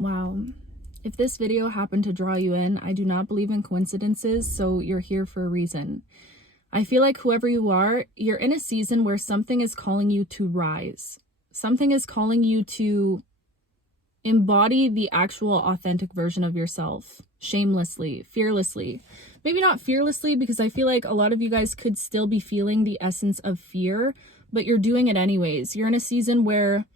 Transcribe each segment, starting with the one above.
Wow. If this video happened to draw you in, I do not believe in coincidences, so you're here for a reason. I feel like whoever you are, you're in a season where something is calling you to rise. Something is calling you to embody the actual authentic version of yourself, shamelessly, fearlessly. Maybe not fearlessly, because I feel like a lot of you guys could still be feeling the essence of fear, but you're doing it anyways. You're in a season where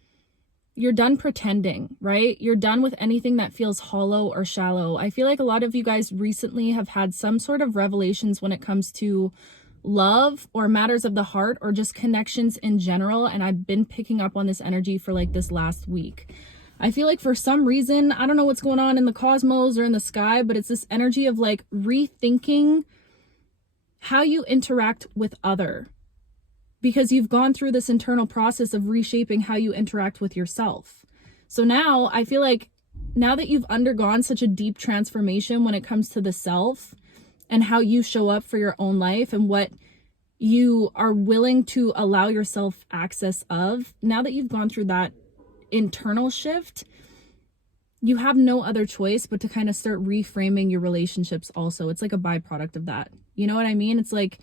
you're done pretending, right? You're done with anything that feels hollow or shallow. I feel like a lot of you guys recently have had some sort of revelations when it comes to love or matters of the heart or just connections in general. And I've been picking up on this energy for like this last week. I feel like for some reason, I don't know what's going on in the cosmos or in the sky, but it's this energy of like rethinking how you interact with other, because you've gone through this internal process of reshaping how you interact with yourself. So now I feel like now that you've undergone such a deep transformation when it comes to the self and how you show up for your own life and what you are willing to allow yourself access of, now that you've gone through that internal shift, you have no other choice but to kind of start reframing your relationships also. It's like a byproduct of that. You know what I mean? It's like,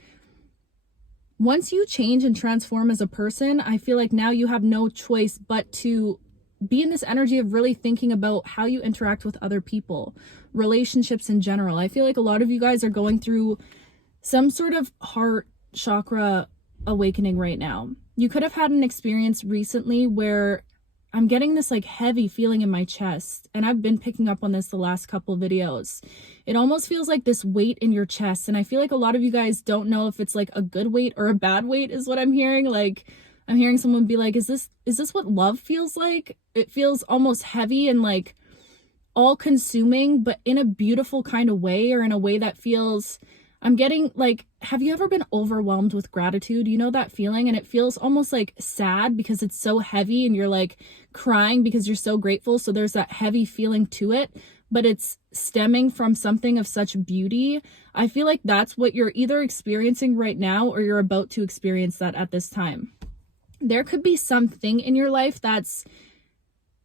once you change and transform as a person, I feel like now you have no choice but to be in this energy of really thinking about how you interact with other people, relationships in general. I feel like a lot of you guys are going through some sort of heart chakra awakening right now. You could have had an experience recently where I'm getting this like heavy feeling in my chest, and I've been picking up on this the last couple videos. It almost feels like this weight in your chest, and I feel like a lot of you guys don't know if it's like a good weight or a bad weight is what I'm hearing. Like I'm hearing someone be like, is this what love feels like? It feels almost heavy and like all consuming, but in a beautiful kind of way, or in a way that feels, I'm getting like, have you ever been overwhelmed with gratitude? You know that feeling? And it feels almost like sad because it's so heavy and you're like crying because you're so grateful. So there's that heavy feeling to it, but it's stemming from something of such beauty. I feel like that's what you're either experiencing right now or you're about to experience that at this time. There could be something in your life that's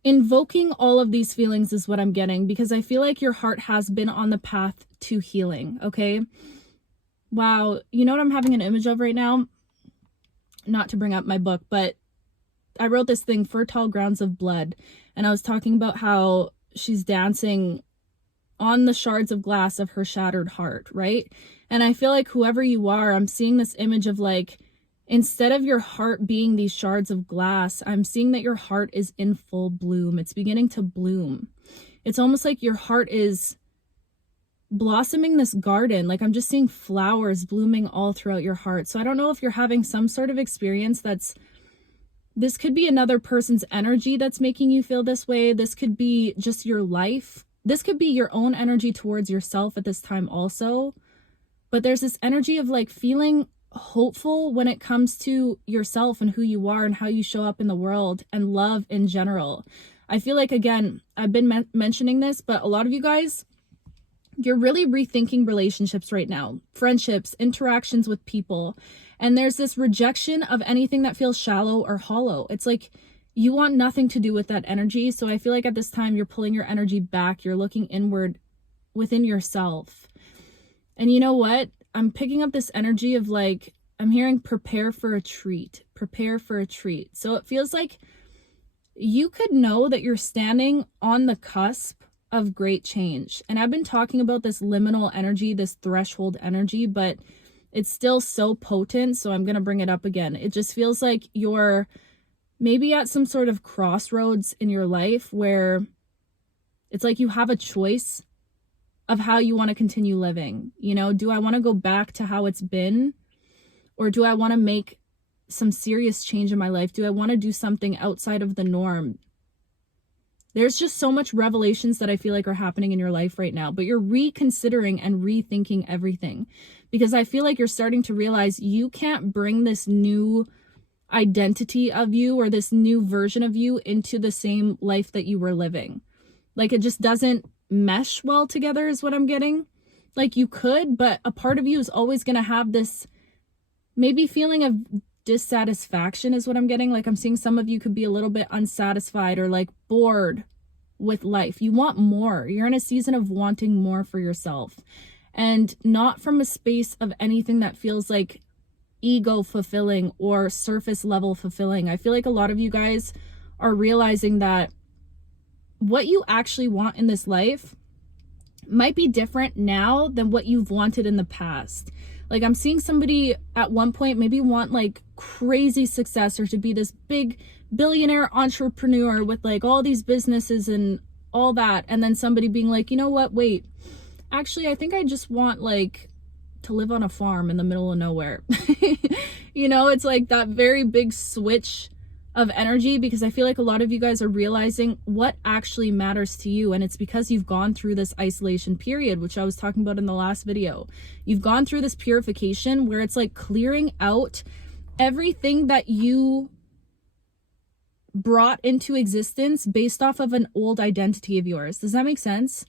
invoking all of these feelings is what I'm getting, because I feel like your heart has been on the path to healing, okay? Wow, you know what I'm having an image of right now? Not to bring up my book, but I wrote this thing, Fertile Grounds of Blood, and I was talking about how she's dancing on the shards of glass of her shattered heart, right? And I feel like whoever you are, I'm seeing this image of like, instead of your heart being these shards of glass, I'm seeing that your heart is in full bloom. It's beginning to bloom. It's almost like your heart is blossoming this garden. Like I'm just seeing flowers blooming all throughout your heart. So I don't know if you're having some sort of experience this could be another person's energy that's making you feel this way. This could be just your life. This could be your own energy towards yourself at this time also. But there's this energy of like feeling hopeful when it comes to yourself and who you are and how you show up in the world and love in general. I feel like, again, I've been mentioning this, but a lot of you guys, you're really rethinking relationships right now, friendships, interactions with people. And there's this rejection of anything that feels shallow or hollow. It's like you want nothing to do with that energy. So I feel like at this time you're pulling your energy back. You're looking inward within yourself. And you know what? I'm picking up this energy of like, I'm hearing prepare for a treat, prepare for a treat. So it feels like you could know that you're standing on the cusp of great change. And I've been talking about this liminal energy, this threshold energy, but it's still so potent. So I'm going to bring it up again. It just feels like you're maybe at some sort of crossroads in your life where it's like you have a choice of how you want to continue living. You know, do I want to go back to how it's been? Or do I want to make some serious change in my life? Do I want to do something outside of the norm? There's just so much revelations that I feel like are happening in your life right now, but you're reconsidering and rethinking everything, because I feel like you're starting to realize you can't bring this new identity of you or this new version of you into the same life that you were living. Like it just doesn't mesh well together is what I'm getting. Like you could, but a part of you is always going to have this maybe feeling of dissatisfaction is what I'm getting. Like I'm seeing some of you could be a little bit unsatisfied or like bored with life. You want more. You're in a season of wanting more for yourself, and not from a space of anything that feels like ego fulfilling or surface level fulfilling. I feel like a lot of you guys are realizing that what you actually want in this life might be different now than what you've wanted in the past. Like, I'm seeing somebody at one point maybe want like crazy success, or to be this big billionaire entrepreneur with like all these businesses and all that, and then somebody being like, you know what, wait, actually I think I just want like to live on a farm in the middle of nowhere. You know, it's like that very big switch of energy, because I feel like a lot of you guys are realizing what actually matters to you. And it's because you've gone through this isolation period, which I was talking about in the last video. You've gone through this purification where it's like clearing out everything that you brought into existence based off of an old identity of yours. Does that make sense?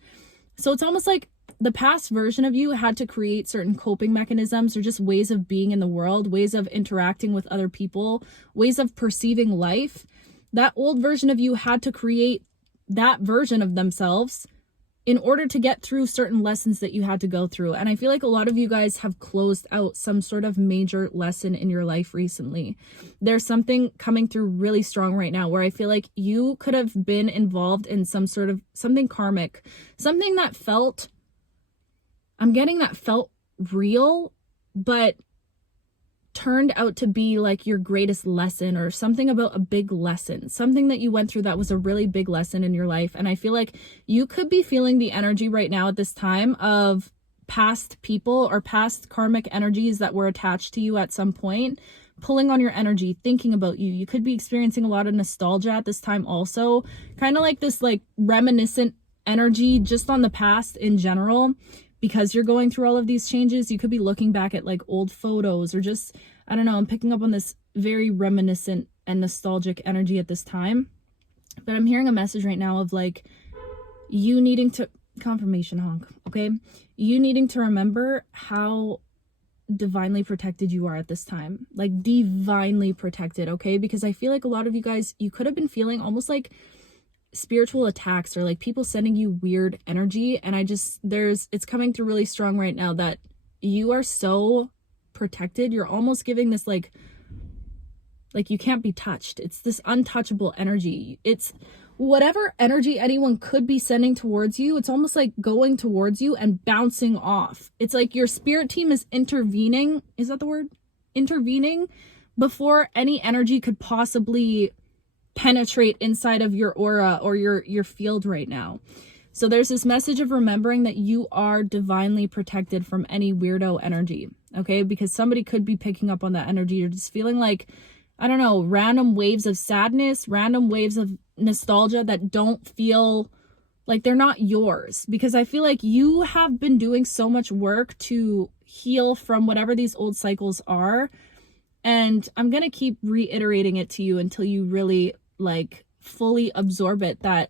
So it's almost like the past version of you had to create certain coping mechanisms, or just ways of being in the world, ways of interacting with other people, ways of perceiving life. That old version of you had to create that version of themselves in order to get through certain lessons that you had to go through. And I feel like a lot of you guys have closed out some sort of major lesson in your life recently. There's something coming through really strong right now where I feel like you could have been involved in some sort of something karmic, something that felt, I'm getting that felt real, but turned out to be like your greatest lesson, or something about a big lesson, something that you went through that was a really big lesson in your life. And I feel like you could be feeling the energy right now at this time of past people or past karmic energies that were attached to you at some point, pulling on your energy, thinking about you. You could be experiencing a lot of nostalgia at this time also, kind of like this like reminiscent energy just on the past in general. Because you're going through all of these changes, you could be looking back at like old photos, or just, I don't know, I'm picking up on this very reminiscent and nostalgic energy at this time. But I'm hearing a message right now of like you needing to, confirmation honk, okay? You needing to remember how divinely protected you are at this time. Like divinely protected, okay? Because I feel like a lot of you guys, you could have been feeling almost like spiritual attacks, or like people sending you weird energy. And it's coming through really strong right now that you are so protected. You're almost giving this like you can't be touched. It's this untouchable energy. It's whatever energy anyone could be sending towards you, it's almost like going towards you and bouncing off. It's like your spirit team is intervening. Is that the word? Intervening before any energy could possibly penetrate inside of your aura or your field right now. So there's this message of remembering that you are divinely protected from any weirdo energy, okay? Because somebody could be picking up on that energy. You're just feeling like, I don't know, random waves of sadness, random waves of nostalgia that don't feel like they're not yours. Because I feel like you have been doing so much work to heal from whatever these old cycles are. And I'm going to keep reiterating it to you until you really like fully absorb it, that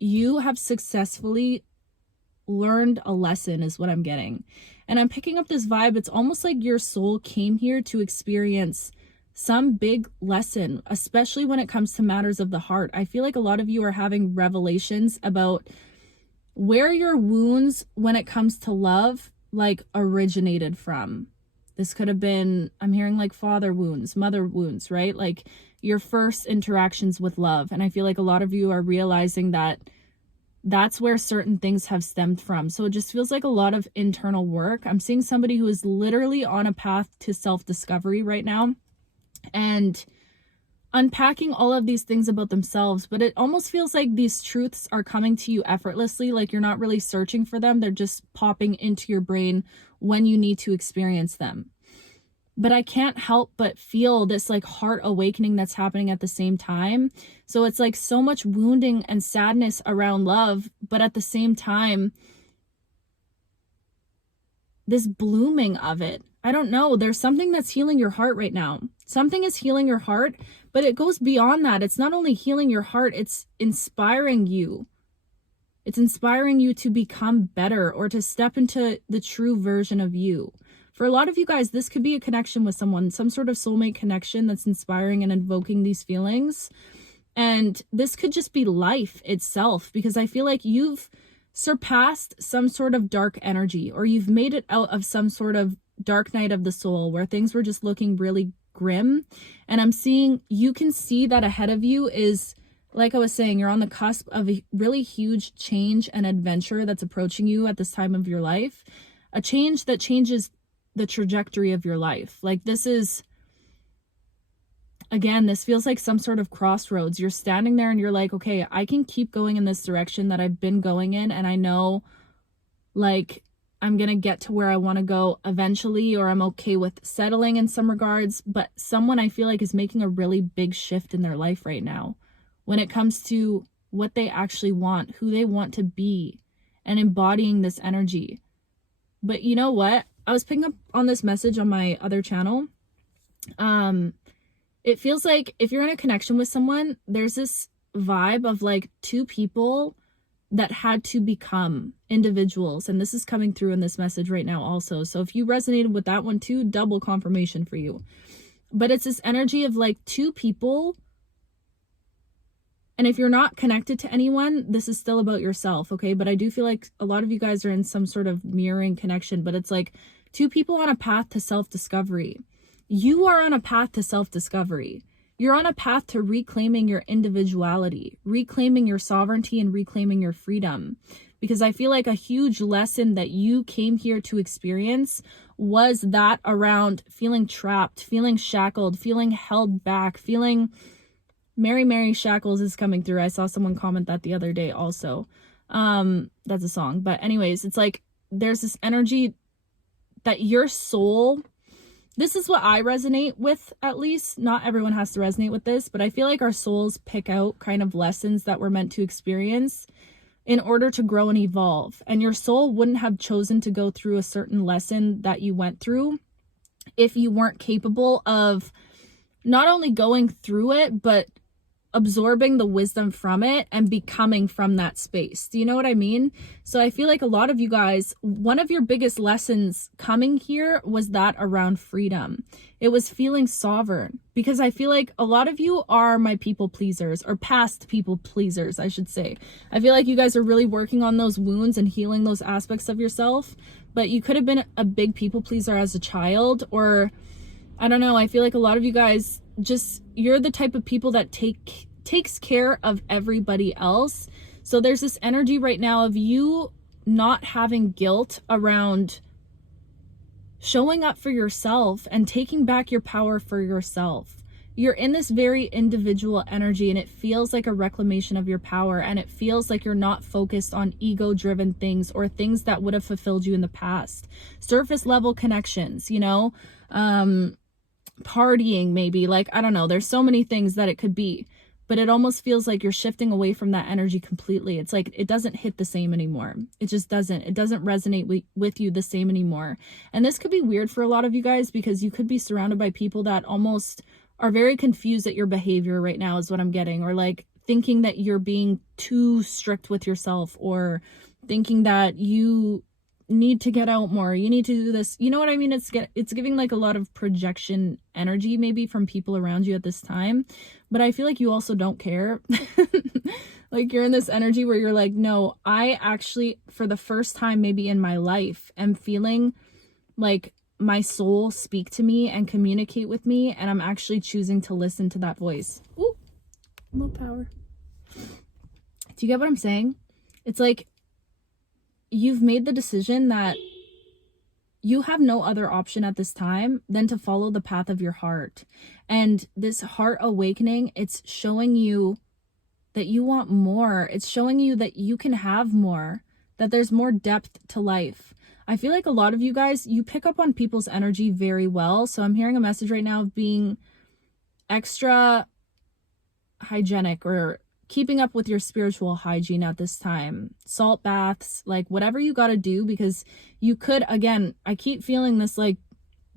you have successfully learned a lesson is what I'm getting. And I'm picking up this vibe. It's almost like your soul came here to experience some big lesson, especially when it comes to matters of the heart. I feel like a lot of you are having revelations about where your wounds when it comes to love like originated from. This could have been, I'm hearing like father wounds, mother wounds, right? Like your first interactions with love. And I feel like a lot of you are realizing that that's where certain things have stemmed from. So it just feels like a lot of internal work. I'm seeing somebody who is literally on a path to self-discovery right now and unpacking all of these things about themselves. But it almost feels like these truths are coming to you effortlessly. Like you're not really searching for them. They're just popping into your brain when you need to experience them. But I can't help but feel this like heart awakening that's happening at the same time. So it's like so much wounding and sadness around love, but at the same time, this blooming of it. I don't know. There's something that's healing your heart right now. Something is healing your heart, but it goes beyond that. It's not only healing your heart, it's inspiring you. It's inspiring you to become better or to step into the true version of you. For a lot of you guys, this could be a connection with someone, some sort of soulmate connection that's inspiring and invoking these feelings. And this could just be life itself, because I feel like you've surpassed some sort of dark energy, or you've made it out of some sort of dark night of the soul where things were just looking really grim. And I'm seeing, you can see that ahead of you is, like I was saying, you're on the cusp of a really huge change and adventure that's approaching you at this time of your life. A change that changes the trajectory of your life. Like, this is, again, this feels like some sort of crossroads. You're standing there and you're like, okay, I can keep going in this direction that I've been going in, and I know, like, I'm going to get to where I want to go eventually, or I'm okay with settling in some regards. But someone, I feel like, is making a really big shift in their life right now when it comes to what they actually want, who they want to be, and embodying this energy. But you know what? I was picking up on this message on my other channel. It feels like if you're in a connection with someone, there's this vibe of like two people that had to become individuals. And this is coming through in this message right now also. So if you resonated with that one too, double confirmation for you. But it's this energy of like two people. And if you're not connected to anyone, this is still about yourself, okay? But I do feel like a lot of you guys are in some sort of mirroring connection, but it's like two people on a path to self-discovery. You are on a path to self-discovery. You're on a path to reclaiming your individuality, reclaiming your sovereignty, and reclaiming your freedom. Because I feel like a huge lesson that you came here to experience was that around feeling trapped, feeling shackled, feeling held back, feeling... Mary Shackles is coming through. I saw someone comment that the other day also. That's a song. But anyways, it's like there's this energy that your soul... This is what I resonate with, at least. Not everyone has to resonate with this, but I feel like our souls pick out kind of lessons that we're meant to experience in order to grow and evolve. And your soul wouldn't have chosen to go through a certain lesson that you went through if you weren't capable of not only going through it, but absorbing the wisdom from it and becoming from that space. Do you know what I mean? So I feel like a lot of you guys, one of your biggest lessons coming here was that around freedom. It was feeling sovereign, because I feel like a lot of you are my people pleasers, or past people pleasers, I should say. I feel like you guys are really working on those wounds and healing those aspects of yourself, but you could have been a big people pleaser as a child, or I don't know. I feel like a lot of you guys just, you're the type of people that takes care of everybody else. So there's this energy right now of you not having guilt around showing up for yourself and taking back your power for yourself. You're in this very individual energy, and it feels like a reclamation of your power, and it feels like you're not focused on ego-driven things or things that would have fulfilled you in the past. Surface level connections, you know, partying maybe, like, I don't know, there's so many things that it could be, but it almost feels like you're shifting away from that energy completely. It's like it doesn't hit the same anymore. It just doesn't. It doesn't resonate with you the same anymore. And this could be weird for a lot of you guys, because you could be surrounded by people that almost are very confused at your behavior right now, is what I'm getting, or like thinking that you're being too strict with yourself, or thinking that you need to get out more, you need to do this, you know what I mean? It's giving like a lot of projection energy maybe from people around you at this time, but I feel like you also don't care. Like you're in this energy where you're like, no, I actually, for the first time maybe in my life, am feeling like my soul speak to me and communicate with me, and I'm actually choosing to listen to that voice. Ooh, low power. Do you get what I'm saying? It's like you've made the decision that you have no other option at this time than to follow the path of your heart. And this heart awakening, it's showing you that you want more. It's showing you that you can have more, that there's more depth to life. I feel like a lot of you guys, you pick up on people's energy very well. So I'm hearing a message right now of being extra hygienic, or keeping up with your spiritual hygiene at this time. Salt baths, like whatever you got to do, because you could, again, I keep feeling this like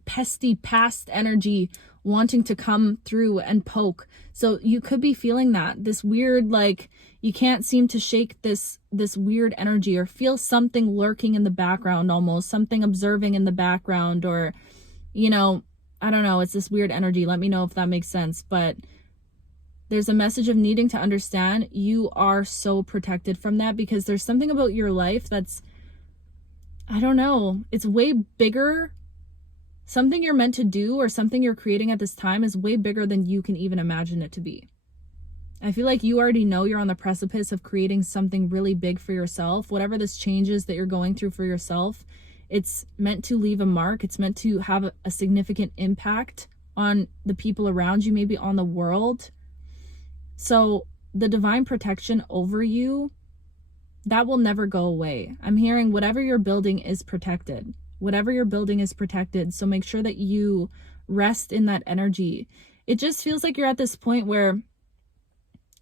pesty past energy wanting to come through and poke. So you could be feeling that, this weird, like you can't seem to shake this weird energy, or feel something lurking in the background, almost something observing in the background, or, you know, I don't know, it's this weird energy. Let me know if that makes sense. But There's a message of needing to understand you are so protected from that, because there's something about your life that's, I don't know, it's way bigger. Something you're meant to do or something you're creating at this time is way bigger than you can even imagine it to be. I feel like you already know you're on the precipice of creating something really big for yourself. Whatever this change is that you're going through for yourself, it's meant to leave a mark. It's meant to have a significant impact on the people around you, maybe on the world. So the divine protection over you, that will never go away. I'm hearing whatever you're building is protected. Whatever you're building is protected. So make sure that you rest in that energy. It just feels like you're at this point where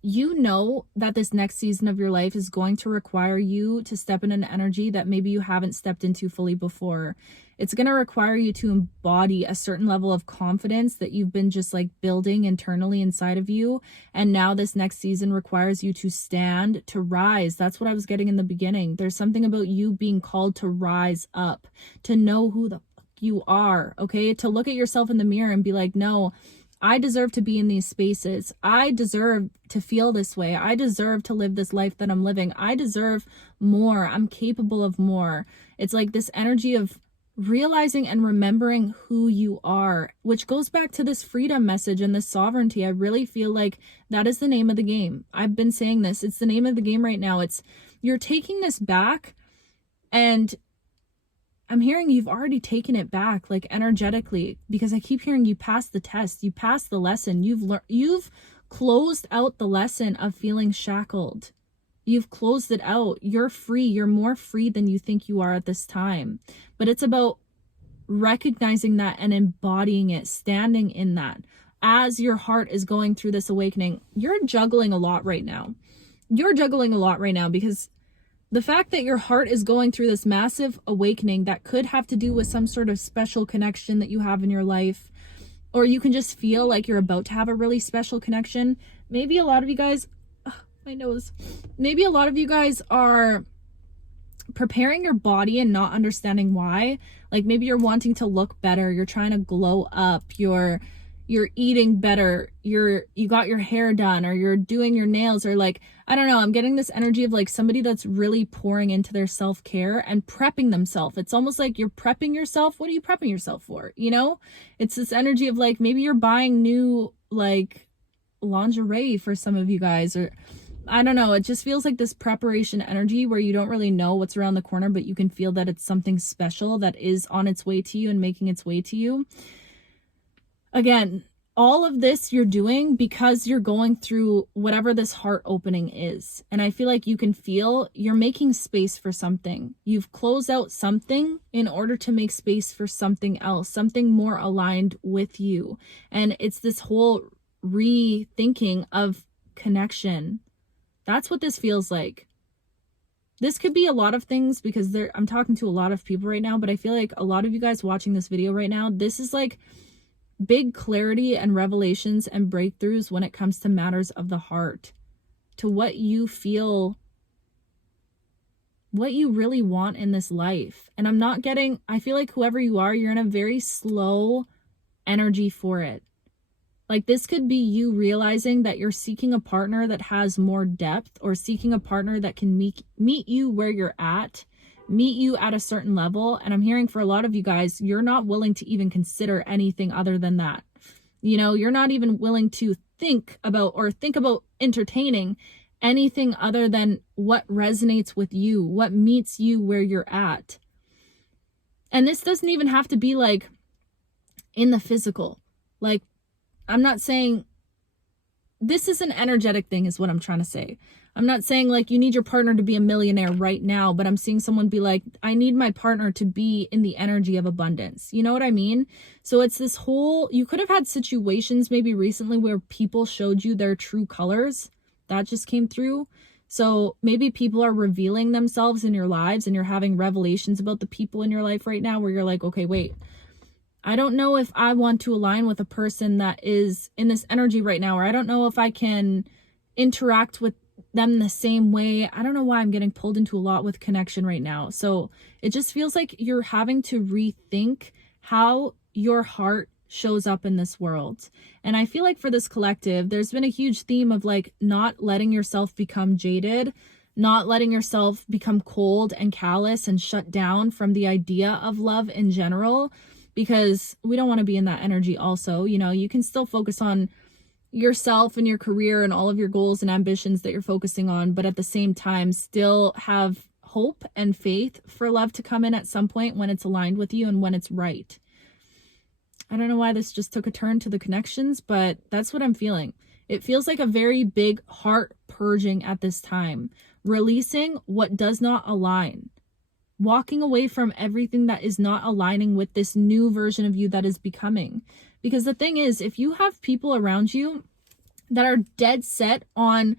you know that this next season of your life is going to require you to step in an energy that maybe you haven't stepped into fully before. It's going to require you to embody a certain level of confidence that you've been just like building internally inside of you. And now this next season requires you to stand, to rise. That's what I was getting in the beginning. There's something about you being called to rise up, to know who the fuck you are, okay? To look at yourself in the mirror and be like, no, I deserve to be in these spaces. I deserve to feel this way. I deserve to live this life that I'm living. I deserve more. I'm capable of more. It's like this energy of realizing and remembering who you are, which goes back to this freedom message and this sovereignty. I really feel like that is the name of the game. I've been saying this. It's the name of the game right now. It's you're taking this back, and I'm hearing you've already taken it back, like energetically, because I keep hearing you passed the test, you passed the lesson, you've closed out the lesson of feeling shackled. You've closed it out. You're free. You're more free than you think you are at this time. But it's about recognizing that and embodying it, standing in that. As your heart is going through this awakening, you're juggling a lot right now. You're juggling a lot right now because the fact that your heart is going through this massive awakening that could have to do with some sort of special connection that you have in your life, or you can just feel like you're about to have a really special connection. Maybe a lot of you guys, maybe a lot of you guys are preparing your body and not understanding why. Like maybe you're wanting to look better, you're trying to glow up, you're eating better, you got your hair done, or you're doing your nails, or like, I don't know, I'm getting this energy of like somebody that's really pouring into their self-care and prepping themselves. It's almost like you're prepping yourself. What are you prepping yourself for? You know, it's this energy of like, maybe you're buying new like lingerie for some of you guys, or I don't know. It just feels like this preparation energy where you don't really know what's around the corner, but you can feel that it's something special that is on its way to you and making its way to you. Again, all of this you're doing because you're going through whatever this heart opening is. And I feel like you can feel you're making space for something. You've closed out something in order to make space for something else, something more aligned with you. And it's this whole rethinking of connection. That's what this feels like. This could be a lot of things because I'm talking to a lot of people right now, but I feel like a lot of you guys watching this video right now, this is like big clarity and revelations and breakthroughs when it comes to matters of the heart, to what you feel, what you really want in this life. And I feel like whoever you are, you're in a very slow energy for it. Like this could be you realizing that you're seeking a partner that has more depth, or seeking a partner that can meet you where you're at, meet you at a certain level. And I'm hearing for a lot of you guys, you're not willing to even consider anything other than that. You know, you're not even willing to think about entertaining anything other than what resonates with you, what meets you where you're at. And this doesn't even have to be like in the physical. Like, I'm not saying this is an energetic thing is what I'm trying to say. I'm not saying like you need your partner to be a millionaire right now, but I'm seeing someone be like, I need my partner to be in the energy of abundance. You know what I mean? So it's this whole, you could have had situations maybe recently where people showed you their true colors. That just came through. So maybe people are revealing themselves in your lives and you're having revelations about the people in your life right now where you're like, okay, wait, I don't know if I want to align with a person that is in this energy right now, or I don't know if I can interact with them the same way. I don't know why I'm getting pulled into a lot with connection right now. So it just feels like you're having to rethink how your heart shows up in this world. And I feel like for this collective, there's been a huge theme of like not letting yourself become jaded, not letting yourself become cold and callous and shut down from the idea of love in general, because we don't want to be in that energy also. You know, you can still focus on yourself and your career and all of your goals and ambitions that you're focusing on, but at the same time still have hope and faith for love to come in at some point when it's aligned with you and when it's right. I don't know why this just took a turn to the connections, but that's what I'm feeling. It feels like a very big heart purging at this time, releasing what does not align, walking away from everything that is not aligning with this new version of you that is becoming. Because the thing is, if you have people around you that are dead set on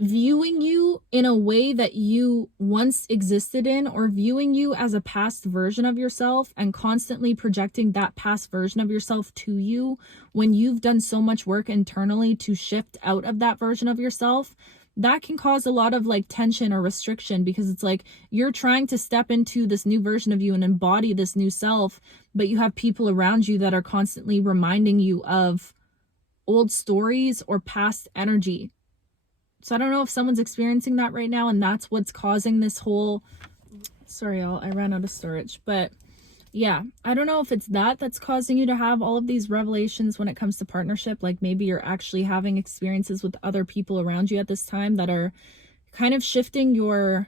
viewing you in a way that you once existed in, or viewing you as a past version of yourself and constantly projecting that past version of yourself to you when you've done so much work internally to shift out of that version of yourself, that can cause a lot of like tension or restriction, because it's like you're trying to step into this new version of you and embody this new self, but you have people around you that are constantly reminding you of old stories or past energy. So I don't know if someone's experiencing that right now, and that's what's causing this whole, sorry y'all, I ran out of storage, but yeah, I don't know if it's that's causing you to have all of these revelations when it comes to partnership. Like maybe you're actually having experiences with other people around you at this time that are kind of shifting your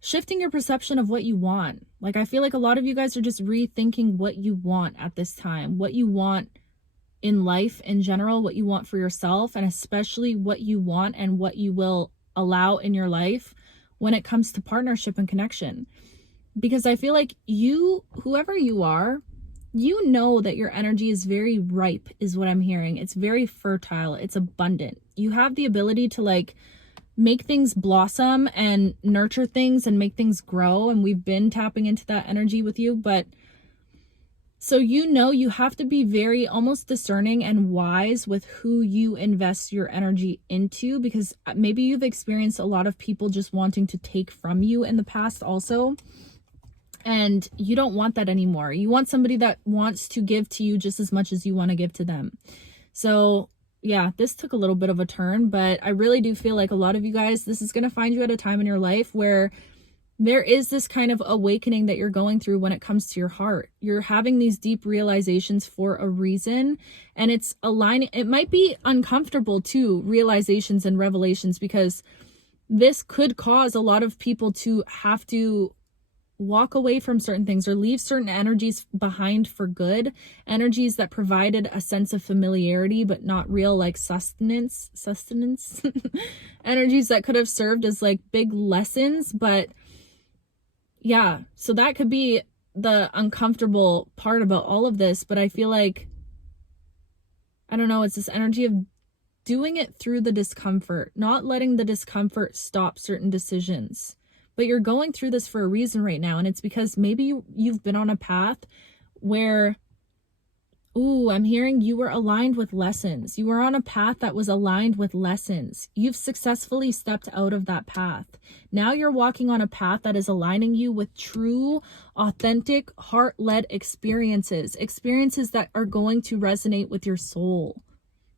perception of what you want. Like I feel like a lot of you guys are just rethinking what you want at this time, what you want in life in general, what you want for yourself, and especially what you want and what you will allow in your life when it comes to partnership and connection. Because I feel like you, whoever you are, you know that your energy is very ripe, is what I'm hearing. It's very fertile. It's abundant. You have the ability to like make things blossom and nurture things and make things grow. And we've been tapping into that energy with you. But so, you know, you have to be very almost discerning and wise with who you invest your energy into, because maybe you've experienced a lot of people just wanting to take from you in the past also. And you don't want that anymore. You want somebody that wants to give to you just as much as you want to give to them. So yeah, this took a little bit of a turn, but I really do feel like a lot of you guys, this is going to find you at a time in your life where there is this kind of awakening that you're going through when it comes to your heart. You're having these deep realizations for a reason, and it's aligning. It might be uncomfortable too, realizations and revelations, because this could cause a lot of people to have to walk away from certain things or leave certain energies behind for good, energies that provided a sense of familiarity but not real like sustenance energies that could have served as like big lessons. But yeah, so that could be the uncomfortable part about all of this. But I feel like, I don't know, it's this energy of doing it through the discomfort, not letting the discomfort stop certain decisions. But you're going through this for a reason right now. And it's because maybe you've been on a path where, I'm hearing you were aligned with lessons. You were on a path that was aligned with lessons. You've successfully stepped out of that path. Now you're walking on a path that is aligning you with true, authentic, heart-led experiences that are going to resonate with your soul.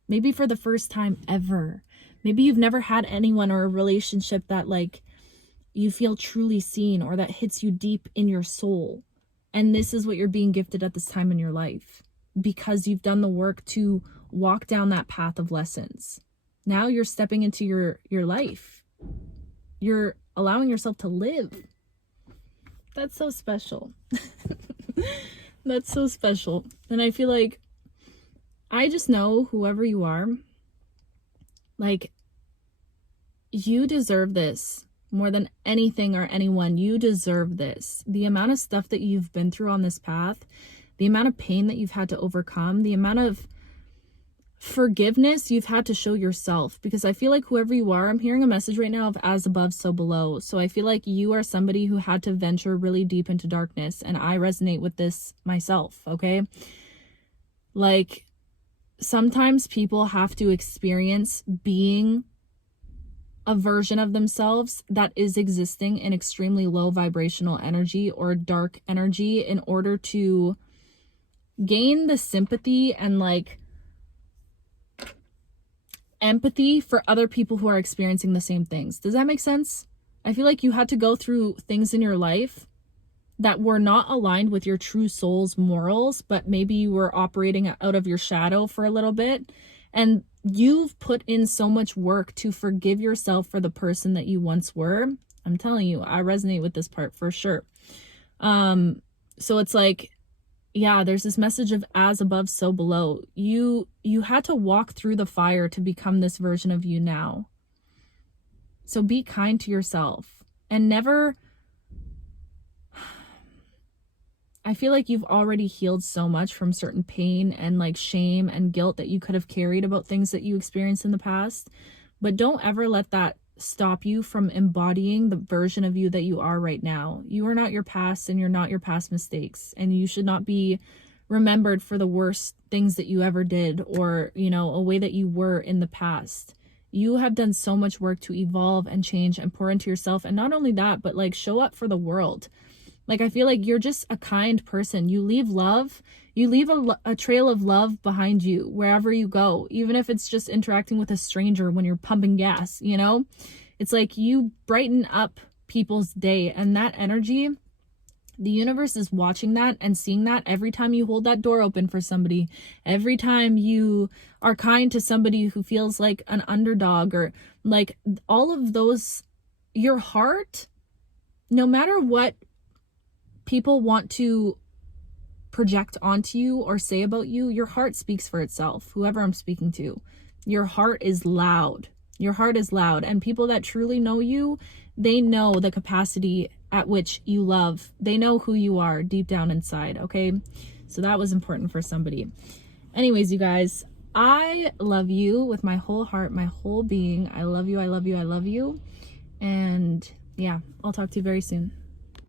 Maybe for the first time ever. Maybe you've never had anyone or a relationship that like you feel truly seen or that hits you deep in your soul. And this is what you're being gifted at this time in your life, because you've done the work to walk down that path of lessons. Now you're stepping into your life. You're allowing yourself to live. That's so special. That's so special. And I feel like I just know whoever you are, like, you deserve this. More than anything or anyone, you deserve this. The amount of stuff that you've been through on this path, the amount of pain that you've had to overcome, the amount of forgiveness you've had to show yourself. Because I feel like whoever you are, I'm hearing a message right now of as above, so below. So I feel like you are somebody who had to venture really deep into darkness. And I resonate with this myself, okay? Like, sometimes people have to experience being a version of themselves that is existing in extremely low vibrational energy or dark energy in order to gain the sympathy and like empathy for other people who are experiencing the same things. Does that make sense? I feel like you had to go through things in your life that were not aligned with your true soul's morals, but maybe you were operating out of your shadow for a little bit. And you've put in so much work to forgive yourself for the person that you once were. I'm telling you, I resonate with this part for sure. So it's like, yeah, there's this message of as above, so below. You had to walk through the fire to become this version of you now. So be kind to yourself and never, I feel like you've already healed so much from certain pain and like shame and guilt that you could have carried about things that you experienced in the past. But don't ever let that stop you from embodying the version of you that you are right now. You are not your past, and you're not your past mistakes. And you should not be remembered for the worst things that you ever did, or, you know, a way that you were in the past. You have done so much work to evolve and change and pour into yourself. And not only that, but like show up for the world. Like, I feel like you're just a kind person. You leave love. You leave a trail of love behind you wherever you go, even if it's just interacting with a stranger when you're pumping gas, you know? It's like you brighten up people's day, and that energy, the universe is watching that and seeing that every time you hold that door open for somebody, every time you are kind to somebody who feels like an underdog, or like all of those, your heart, no matter what people want to project onto you or say about you, your heart speaks for itself. Whoever I'm speaking to, your heart is loud. Your heart is loud. And people that truly know you, they know the capacity at which you love. They know who you are deep down inside. Okay. So that was important for somebody. Anyways, you guys, I love you with my whole heart, my whole being. I love you. I love you. I love you. And yeah, I'll talk to you very soon.